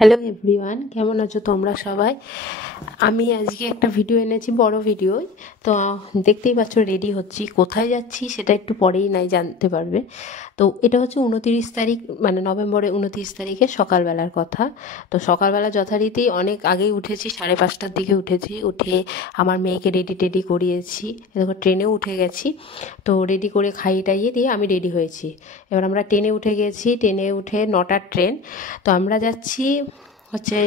Hello everyone, কেমন আছো তোমরা সবাই? আমি আজকে একটা ভিডিও এনেছি, বড় ভিডিও। তো দেখতেই পাচ্ছ রেডি হচ্ছি। কোথায় যাচ্ছি সেটা একটু পরেই নাই জানতে পারবে। তো এটা হচ্ছে 29 তারিখ, মানে নভেম্বরের 29 তারিখে সকালবেলার কথা। তো সকালবেলা যথারীতি অনেক আগেই উঠেছি, 5:30টার দিকে উঠেছি। উঠে আমার মেয়েকে রেডি টেডি করিয়েছি। এরকম ট্রেনেও উঠে গেছি। তো রেডি করে খাইয়ে টাইয়ে দিয়ে আমি রেডি হয়েছি। এবার আমরা ট্রেনে উঠে গেছি। ট্রেনে উঠে 9টার ট্রেন। তো আমরা যাচ্ছি হচ্ছে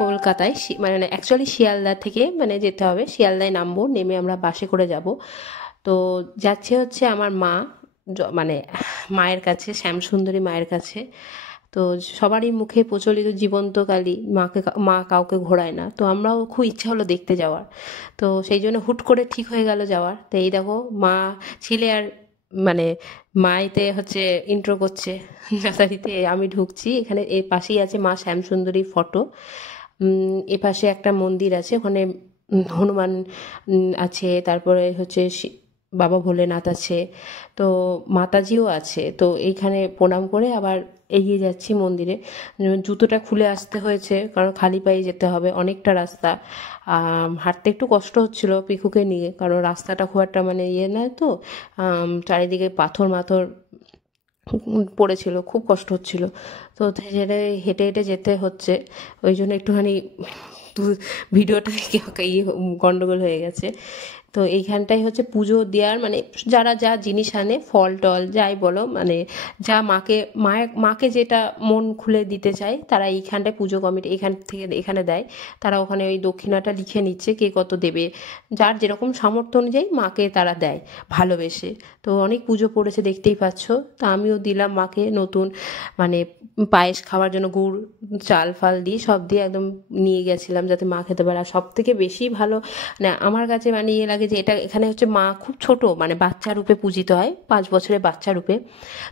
কলকাতায়, মানে অ্যাকচুয়ালি শিয়ালদা থেকে মানে যেতে হবে। শিয়ালদায় নামবো, নেমে আমরা বাসে করে যাব। তো যাচ্ছে হচ্ছে আমার মা, মানে মায়ের কাছে, শ্যামসুন্দরী মায়ের কাছে। তো সবারই মুখে প্রচলিত জীবন্ত কালী, মা কাউকে ঘোরায় না। তো আমরাও খুব ইচ্ছা হলো দেখতে যাওয়ার। তো সেই জন্য হুট করে ঠিক হয়ে গেল যাওয়ার। তো এই দেখো মা, ছেলে আর মানে মাইতে হচ্ছে ইন্ট্রো করছে যথারীতি। আমি ঢুকছি, এখানে এর পাশেই আছে মা শ্যামসুন্দরীর ফটো। এ পাশে একটা মন্দির আছে, ওখানে হনুমান আছে, তারপরে হচ্ছে বাবা ভোলেনাথ আছে, তো মাতাজিও আছে। তো এইখানে প্রণাম করে আবার এগিয়ে যাচ্ছি মন্দিরে। জুতোটা খুলে আসতে হয়েছে, কারণ খালি পায়ে যেতে হবে, অনেকটা রাস্তা। হাঁটতে একটু কষ্ট হচ্ছিল পিকুকে নিয়ে, কারণ রাস্তাটা খুব একটা মানে নয় তো। চারিদিকে পাথর মাথর পড়েছিল, খুব কষ্ট হচ্ছিল। তো সেটা হেঁটে হেঁটে যেতে হচ্ছে। ওই জন্য একটুখানি ভিডিওটা গন্ডগোল হয়ে গেছে। তো এইখানটাই হচ্ছে পুজো দেওয়ার, মানে যারা যা জিনিস আনে, ফল টল যাই বলো, মানে যা মাকে যেটা মন খুলে দিতে চায়, তারা এইখানটায় পুজো কমিটি এখান থেকে এখানে দেয়। তারা ওখানে ওই দক্ষিণাটা লিখে নিচ্ছে কে কত দেবে, যার যেরকম সামর্থ্য অনুযায়ী মাকে তারা দেয় ভালোবেসে। তো অনেক পুজো পড়েছে দেখতেই পাচ্ছ। তা আমিও দিলাম মাকে নতুন, মানে পায়েস খাওয়ার জন্য গুড় চাল ফাল দিয়ে সব দিয়ে একদম নিয়ে গেছিলাম যাতে মা খেতে পারে। আর সব থেকে বেশি ভালো মানে আমার কাছে মানে লাগে যে এটা এখানে হচ্ছে মা খুব ছোট, মানে বাচ্চা রূপে পূজিত হয়, 5 বছরের বাচ্চা রূপে।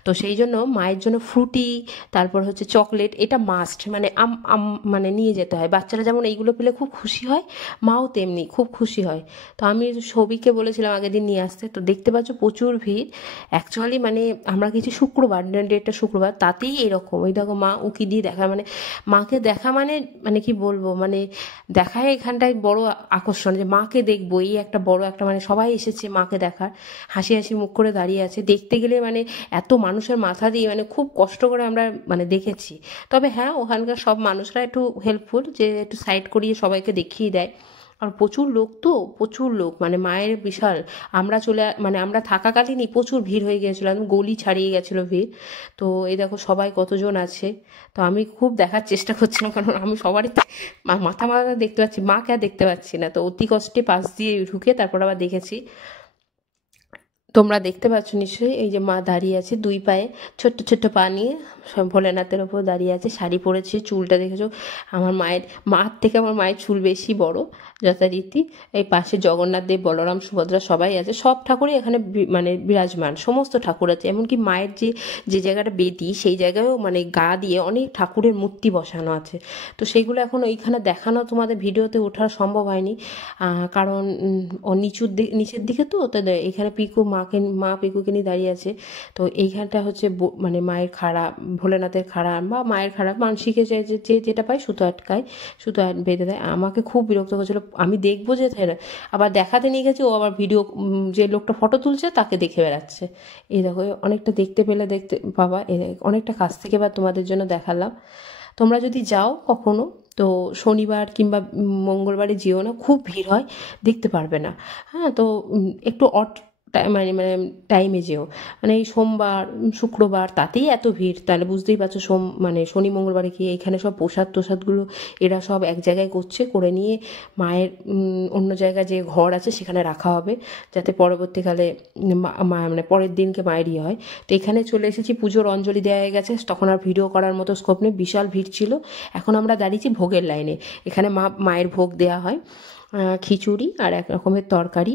তো সেই জন্য মায়ের জন্য ফ্রুটি, তারপর হচ্ছে চকলেট, এটা মাস্ট, মানে মানে নিয়ে যেতে হয়। বাচ্চারা যেমন এইগুলো পেলে খুব খুশি হয়, মাও তেমনি খুব খুশি হয়। তো আমি সবিকে বলেছিলাম আগের দিন নিয়ে আসতে। তো দেখতে পাচ্ছ প্রচুর ভিড়। অ্যাকচুয়ালি মানে আমরা গেছি শুক্রবার, ডেটটা শুক্রবার, তাতেই এরকম। ওই দেখো মা উকি দিয়ে দেখা, মানে মাকে দেখা মানে মানে কি বলবো, মানে দেখায় এখানটায় বড় আকর্ষণ, যে মাকে দেখবো, এই একটা বড় একটা, মানে সবাই এসেছে মাকে দেখার, হাসি হাসি মুখ করে দাঁড়িয়ে আছে। দেখতে গেলে মানে এত মানুষের মাথা দিয়ে মানে খুব কষ্ট করে আমরা মানে দেখেছি। তবে হ্যাঁ, ওখানকার সব মানুষরা একটু হেল্পফুল, যে একটু সাইড করিয়ে সবাইকে দেখিয়ে দেয়। আর প্রচুর লোক, তো প্রচুর লোক, মানে মায়ের বিশাল। মানে আমরা থাকাকালীনই প্রচুর ভিড় হয়ে গিয়েছিলো, একদম গলি ছাড়িয়ে গেছিলো ভিড়। তো এই দেখো সবাই কতজন আছে। তো আমি খুব দেখার চেষ্টা করছিলাম, কারণ আমি সবারই মাথা মাথা দেখতে পাচ্ছি, মাকে আর দেখতে পাচ্ছি না। তো অতি কষ্টে পাশ দিয়ে ঢুকে তারপর আবার দেখেছি। তোমরা দেখতে পাচ্ছ নিশ্চয়ই, এই যে মা দাঁড়িয়ে আছে দুই পায়ে, ছোট্ট ছোট্ট পা নিয়ে ভোলেনাথের ওপর দাঁড়িয়ে আছে। শাড়ি পরেছে, চুলটা দেখেছো আমার মার থেকে আমার মায়ের চুল বেশি বড় যথারীতি। এই পাশে জগন্নাথ দেব, বলরাম, সুভদ্রা সবাই আছে। সব ঠাকুরই এখানে মানে বিরাজমান, সমস্ত ঠাকুর আছে। এমনকি মায়ের যে যে জায়গাটা বেদি, সেই জায়গায়ও মানে গা দিয়ে অনেক ঠাকুরের মূর্তি বসানো আছে। তো সেইগুলো এখন ওইখানে দেখানো তোমাদের ভিডিওতে ওঠা সম্ভব হয়নি, কারণ নিচের দিকে তো এখানে মা পিকুকে নিয়ে দাঁড়িয়ে আছে। তো এইখানটা হচ্ছে মানে মায়ের খাড়া, ভোলেনাথের খাড়া বা মায়ের খাড়া, মানসিকে যে যেটা পায় সুতো আটকায়, সুতো বেঁধে দেয়। আমাকে খুব বিরক্ত করছিল, আমি দেখবো যে তাই না, আবার দেখাতে নিয়ে গেছে, ও আবার ভিডিও, যে লোকটা ফটো তুলছে তাকে দেখে বেড়াচ্ছে। এই দেখো অনেকটা দেখতে পেলে দেখতে বাবা, অনেকটা কাছ থেকে বা তোমাদের জন্য দেখালাম। তোমরা যদি যাও কখনো, তো শনিবার কিংবা মঙ্গলবারে যেও না, খুব ভিড় হয়, দেখতে পারবে না। হ্যাঁ, তো একটু মানে মানে টাইমে যেও, মানে এই সোমবার শুক্রবার তাতেই এত ভিড়, তাহলে বুঝতেই পারছো। মানে শনি মঙ্গলবারে কি এখানে সব প্রসাদগুলো এরা সব এক জায়গায় করে নিয়ে মায়ের অন্য জায়গায় যে ঘর আছে সেখানে রাখা হবে, যাতে পরবর্তীকালে মানে পরের দিনকে মায়ের ইয়ে হয়। তো এখানে চলে এসেছি, পুজোর অঞ্জলি দেওয়া হয়ে গেছে, তখন আর ভিডিও করার মতো স্কোপ নেই, বিশাল ভিড় ছিল। এখন আমরা দাঁড়িয়েছি ভোগের লাইনে। এখানে মায়ের ভোগ দেওয়া হয়, খিচুড়ি আর এক রকমের তরকারি,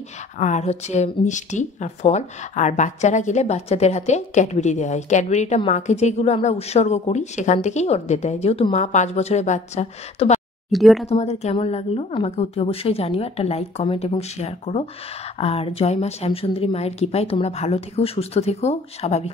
আর হচ্ছে মিষ্টি আর ফল। আর বাচ্চারা গেলে বাচ্চাদের হাতে ক্যাডবেরি দেওয়া হয়। ক্যাডবেরিটা মাকে যেগুলো আমরা উৎসর্গ করি সেখান থেকেই ওদের দেয়, যেহেতু মা 5 বছরের বাচ্চা। তো ভিডিওটা তোমাদের কেমন লাগলো আমাকে অতি অবশ্যই জানিও, একটা লাইক কমেন্ট এবং শেয়ার করো। আর জয় মা শ্যামসুন্দরী মায়ের কৃপায় তোমরা ভালো থেকো, সুস্থ থেকো, স্বাভাবিক।